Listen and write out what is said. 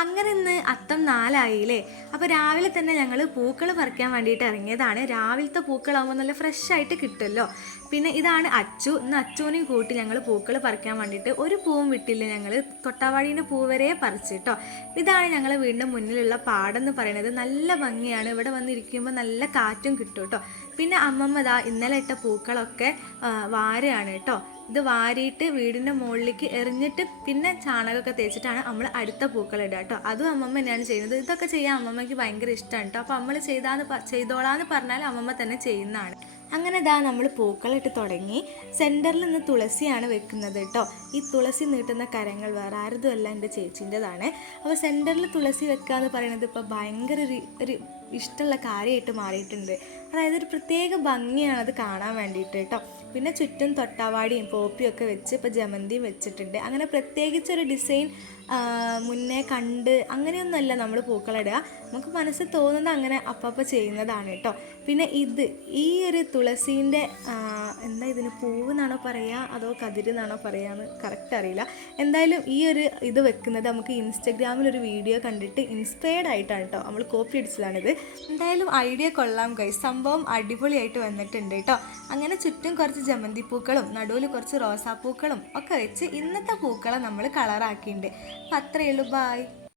അങ്ങനെ ഇന്ന് അത്തം നാലായില്ലേ? അപ്പോൾ രാവിലെ തന്നെ ഞങ്ങൾ പൂക്കൾ പറിക്കാൻ വേണ്ടിയിട്ട് ഇറങ്ങിയതാണ്. രാവിലത്തെ പൂക്കളാകുമ്പോൾ നല്ല ഫ്രഷ് ആയിട്ട് കിട്ടുമല്ലോ. പിന്നെ ഇതാണ് അച്ചു. ഇന്ന് അച്ചുവിനെയും കൂട്ടി ഞങ്ങൾ പൂക്കൾ പറിക്കാൻ വേണ്ടിയിട്ട് ഒരു പൂവും വിട്ടില്ല ഞങ്ങൾ തൊട്ടാവാടീന്റെ പൂ വരെ പറിച്ചു കേട്ടോ ഇതാണ് ഞങ്ങൾ വീടിന്റെ മുന്നിലുള്ള പാടെന്ന് പറയുന്നത് നല്ല ഭംഗിയാണ്. ഇവിടെ വന്നിരിക്കുമ്പോൾ നല്ല കാറ്റും കിട്ടും കേട്ടോ പിന്നെ അമ്മമ്മ ദാ ഇന്നലെ ഇട്ട പൂക്കളൊക്കെ വാരയാണ് കേട്ടോ ഇത് വാരിയിട്ട് വീടിന്റെ മുകളിലേക്ക് എറിഞ്ഞിട്ട് പിന്നെ ചാണകമൊക്കെ തേച്ചിട്ടാണ് നമ്മൾ അടുത്ത പൂക്കൾ ഇടുക കേട്ടോ. അതും അമ്മമ്മ തന്നെയാണ് ചെയ്യുന്നത്. ഇതൊക്കെ ചെയ്യാൻ അമ്മമ്മയ്ക്ക് ഭയങ്കര ഇഷ്ടമാണ് കേട്ടോ. അപ്പോൾ നമ്മൾ ചെയ്താന്ന് ചെയ്തോളാന്ന് പറഞ്ഞാൽ അമ്മമ്മ തന്നെ ചെയ്യുന്നതാണ്. അങ്ങനെ ഇതാ നമ്മൾ പൂക്കളിട്ട് തുടങ്ങി. സെന്ററിൽ നിന്ന് തുളസിയാണ് വെക്കുന്നത് കേട്ടോ. ഈ തുളസി നീട്ടുന്ന കരങ്ങൾ വേറെ ആരതും അല്ല എന്റെ ചേച്ചിന്റെതാണ്. അപ്പോൾ സെന്ററിൽ തുളസി വെക്കുക എന്ന് പറയുന്നത് ഇപ്പോൾ ഭയങ്കര ഒരു ഇഷ്ടമുള്ള കാര്യമായിട്ട് മാറിയിട്ടുണ്ട്. അതായത് ഒരു പ്രത്യേക ഭംഗിയാണ് അത് കാണാൻ വേണ്ടിയിട്ട് കേട്ടോ പിന്നെ ചുറ്റും തൊട്ടാവാടിയും പോപ്പിയും ഒക്കെ വെച്ച് ഇപ്പോൾ ജമന്തിയും വെച്ചിട്ടുണ്ട്. അങ്ങനെ പ്രത്യേകിച്ച് ഒരു ഡിസൈൻ മുന്നേ കണ്ട് അങ്ങനെയൊന്നുമല്ല നമ്മൾ പൂക്കളിടുക. നമുക്ക് മനസ്സിൽ തോന്നുന്നത് അങ്ങനെ അപ്പപ്പോൾ ചെയ്യുന്നതാണ് കേട്ടോ പിന്നെ ഇത് ഈ ഒരു തുളസീന്റെ എന്താ ഇതിന് പൂവ് എന്നാണോ പറയുക? അതോ കതിര് എന്നാണോ പറയുക എന്ന് കറക്റ്റ് അറിയില്ല. എന്തായാലും ഈ ഒരു ഇത് വെക്കുന്നത് നമുക്ക് ഇൻസ്റ്റഗ്രാമിൽ ഒരു വീഡിയോ കണ്ടിട്ട് ഇൻസ്പയർഡ് ആയിട്ടാണ് കേട്ടോ നമ്മൾ കോപ്പി അടിച്ചതാണിത്. എന്തായാലും ഐഡിയ കൊള്ളാം ഗൈ സംഭവം അടിപൊളിയായിട്ട് വന്നിട്ടുണ്ട് കേട്ടോ അങ്ങനെ ചുറ്റും കുറച്ച് ജമന്തി പൂക്കളും നടുവിൽ കുറച്ച് റോസാപ്പൂക്കളും ഒക്കെ വെച്ച് ഇന്നത്തെ പൂക്കളെ നമ്മൾ കളറാക്കിയിട്ടുണ്ട് അപ്പം അത്രയേ ഉള്ളൂ ബായ്